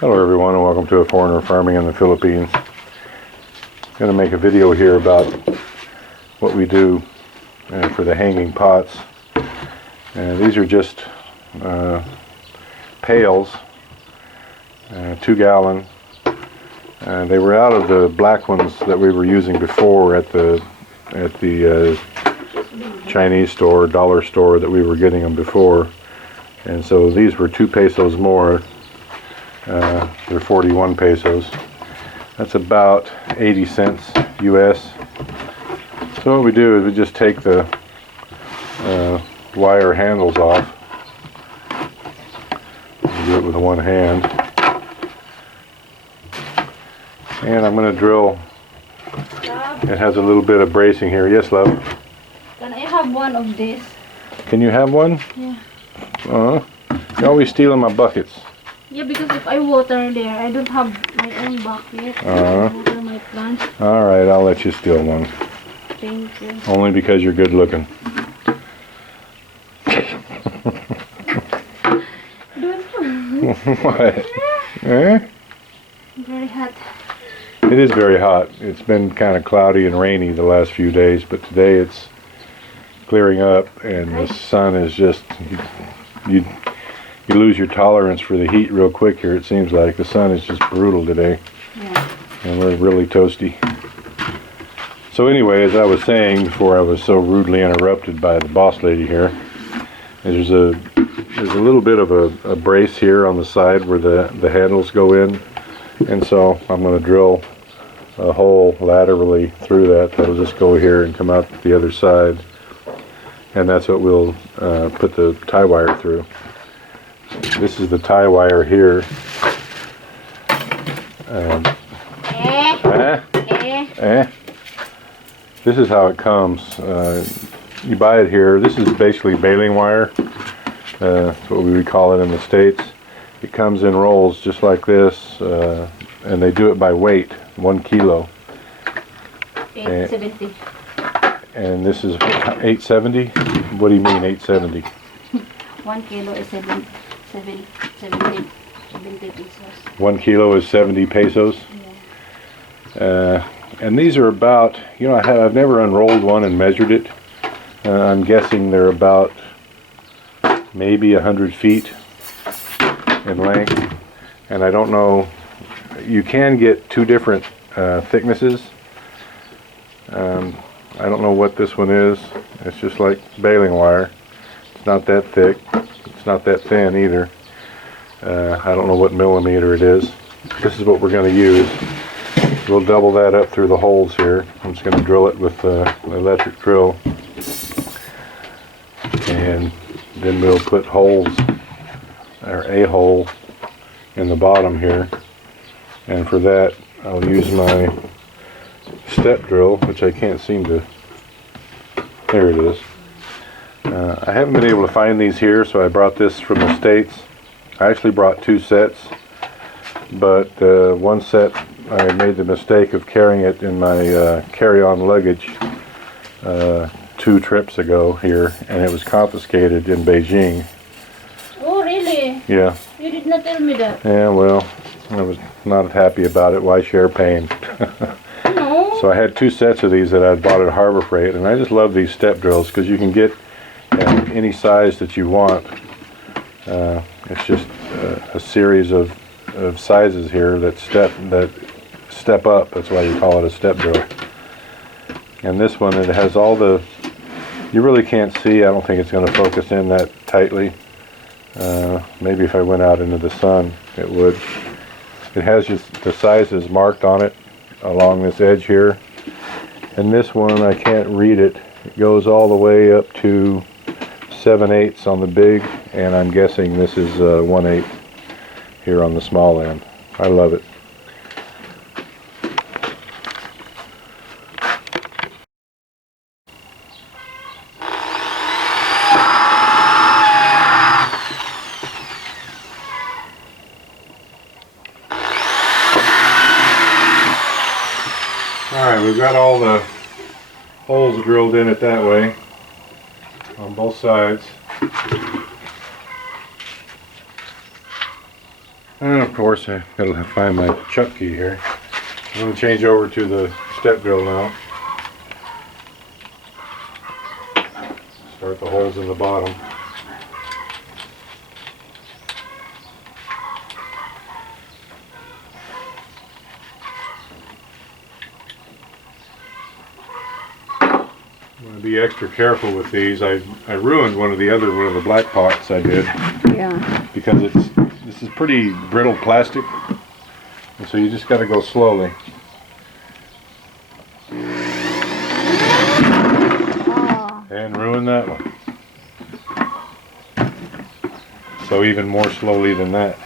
Hello everyone, and welcome to A Foreigner Farming in the Philippines. I'm going to make a video here about what we do for the hanging pots. These are just pails, 2 gallon. They were out of the black ones that we were using before at the Chinese store, dollar store that we were getting them before. And so these were 2 pesos more. They're 41 pesos. That's about 80 cents US. So what we do is we just take the wire handles off. We do it with one hand. And I'm going to drill. It has a little bit of bracing here. Yes, love? Can I have one of this? Can you have one? Yeah. You're always stealing my buckets. Yeah, because if I water there, I don't have my own bucket. I water my plants. Alright, I'll let you steal one. Thank you. Only because you're good looking. What? Eh? Very hot. It is very hot. It's been kind of cloudy and rainy the last few days, but today it's clearing up and the sun is just, you lose your tolerance for the heat real quick here. It seems like the sun is just brutal today. Yeah. And we're really toasty. So anyway, as I was saying before I was so rudely interrupted by the boss lady here, there's a little bit of a brace here on the side where the handles go in, and so I'm going to drill a hole laterally through that. That'll just go here and come out the other side, and that's what we'll put the tie wire through. This is the tie wire here. This is how it comes. You buy it here. This is basically baling wire. That's what we would call it in the States. It comes in rolls just like this, and they do it by weight, 1 kilo. 870. And this is 870? What do you mean 870? 1 kilo is 70 pesos. 1 kilo is 70 pesos? Yeah. And these are about, I've never unrolled one and measured it. I'm guessing they're about maybe 100 feet in length. And I don't know, you can get 2 different thicknesses. I don't know what this one is. It's just like baling wire. It's not that thick. It's not that thin either. I don't know what millimeter it is. This is what we're going to use. We'll double that up through the holes here. I'm just going to drill it with the electric drill. And then we'll put holes, or a hole, in the bottom here. And for that, I'll use my step drill, which I can't seem to, there it is. I haven't been able to find these here, so I brought this from the States. I actually brought 2 sets, but one set I made the mistake of carrying it in my carry-on luggage 2 trips ago here, and it was confiscated in Beijing. Oh, really? Yeah. You did not tell me that. Yeah, well, I was not happy about it. Why share pain? No. So I had 2 sets of these that I bought at Harbor Freight, and I just love these step drills because you can get any size that you want. It's just a series of sizes here that step up. That's why you call it a step drill. And this one, it has all the, you really can't see. I don't think it's going to focus in that tightly. Maybe if I went out into the sun it would. It has just the sizes marked on it along this edge here, and this one I can't read it. It goes all the way up to 7/8 on the big, and I'm guessing this is 1/8 here on the small end. I love it. Alright, we've got all the holes drilled in it that way on both sides. And of course, I gotta find my chuck key here. I'm gonna change over to the step drill now. Start the holes in the bottom. I'm gonna be extra careful with these. I ruined one of the black pots I did Yeah. because this is pretty brittle plastic, and so you just got to go slowly. Oh. And ruin that one. So even more slowly than that.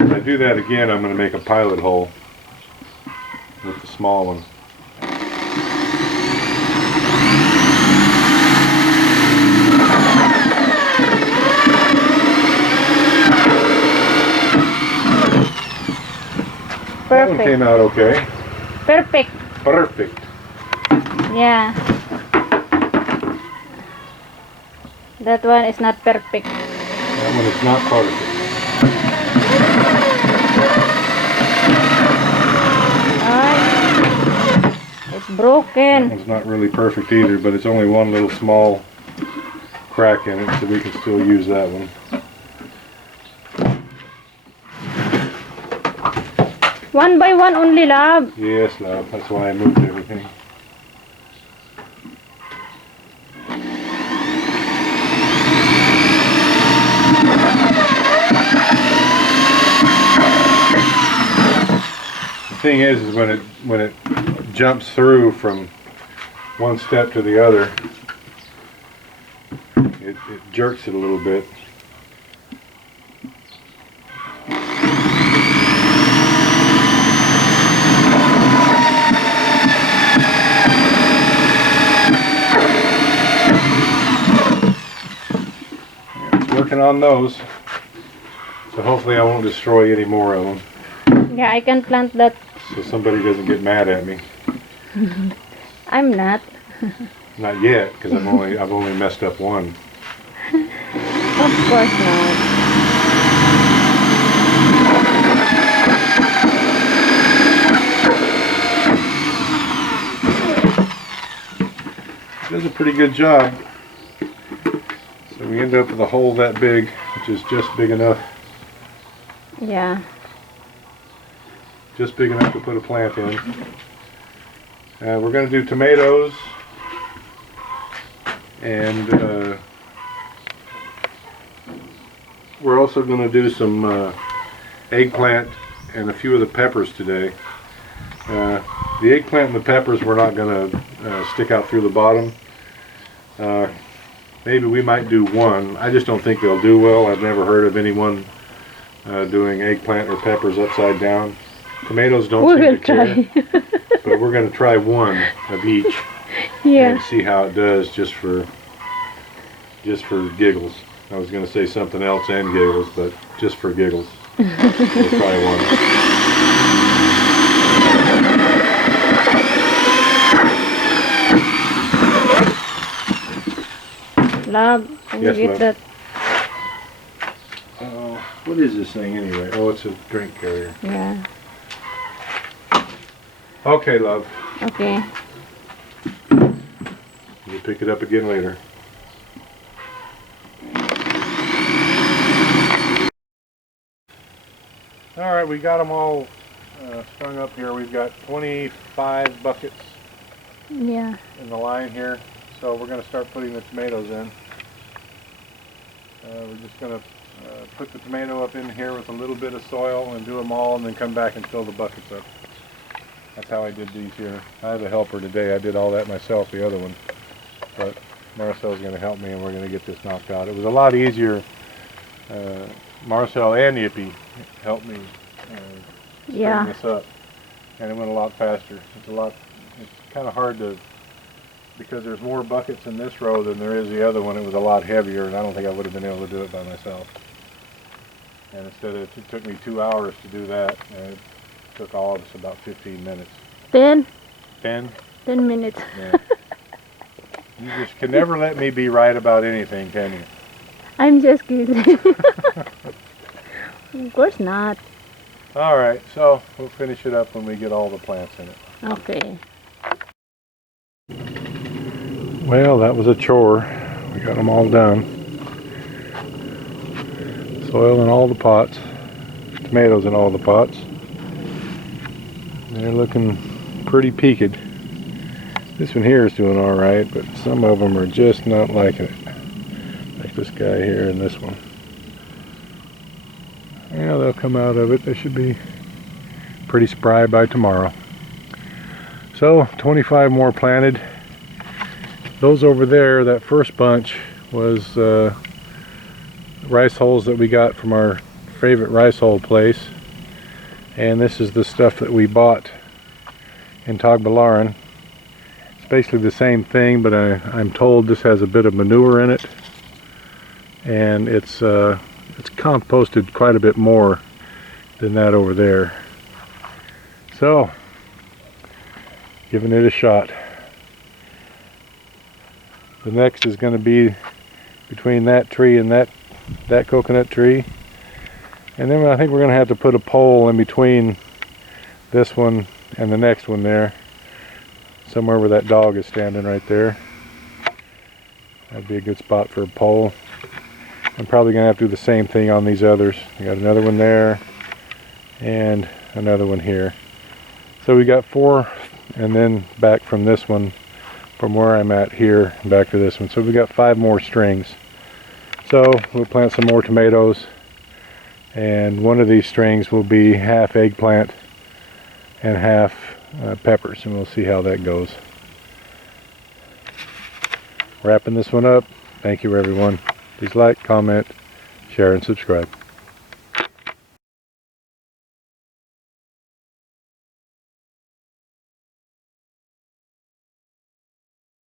If I do that again, I'm going to make a pilot hole with the small one. That one Perfect. came out okay. Perfect. Perfect. Yeah. That one is not perfect. That one is not perfect. Alright. It's That broken. one's not really perfect either, but it's only one little small crack in it, so we can still use that one. One by one only, love. Yes, love. That's why I moved everything. The thing is when it jumps through from one step to the other, it jerks it a little bit. Working on those, so hopefully I won't destroy any more of them, Yeah, I can plant that. so somebody doesn't get mad at me. I'm not. Not yet, because I've only messed up one. Of course not. Does a pretty good job. So we end up with a hole that big, which is just big enough Yeah. to put a plant in. We're going to do tomatoes, and we're also going to do some eggplant and a few of the peppers today. The eggplant and the peppers we're not going to stick out through the bottom. Maybe we might do one. I just don't think they'll do well. I've never heard of anyone doing eggplant or peppers upside down. Tomatoes don't We seem will to care, try. but we're going to try one of each Yeah. and see how it does just for giggles. I was going to say something else and giggles, but just for giggles. We'll try one. Love, can Yes, you get love. that? What is this thing anyway? Oh, it's a drink carrier. Yeah. Okay, love. Okay. We'll pick it up again later. All right, we got them all strung up here. We've got 25 buckets Yeah. in the line here, so we're going to start putting the tomatoes in. We're just going to put the tomato up in here with a little bit of soil and do them all, and then come back and fill the buckets up. That's how I did these here. I have a helper today. I did all that myself, the other one, but Marcel's going to help me, and we're going to get this knocked out. It was a lot easier. Marcel and Yippee helped me straighten Yeah. this up, and it went a lot faster. It's kind of hard to, because there's more buckets in this row than there is the other one. It was a lot heavier, and I don't think I would have been able to do it by myself. And instead it took me 2 hours to do that, and it took all of us about 15 minutes. 10 10? minutes. Yeah. You just can never let me be right about anything, can you? I'm just kidding. Of course not. All right, so we'll finish it up when we get all the plants in it. Okay. Well, that was a chore. We got them all done. Soil in all the pots. Tomatoes in all the pots. They're looking pretty peaked. This one here is doing all right, but some of them are just not liking it. Like this guy here and this one. Yeah, they'll come out of it. They should be pretty spry by tomorrow. So 25 more planted. Those over there, that first bunch was rice hulls that we got from our favorite rice hull place, and this is the stuff that we bought in Tagbilaran. It's basically the same thing, but I'm told this has a bit of manure in it, and it's composted quite a bit more than that over there. So, giving it a shot. The next is going to be between that tree and that coconut tree. And then I think we're going to have to put a pole in between this one and the next one there. Somewhere where that dog is standing right there. That'd be a good spot for a pole. I'm probably going to have to do the same thing on these others. I got another one there and another one here. So we got 4, and then back from this one, from where I'm at here, and back to this one. So we got 5 more strings. So we'll plant some more tomatoes, and one of these strings will be half eggplant and half peppers, and we'll see how that goes. Wrapping this one up. Thank you everyone. Please like, comment, share, and subscribe.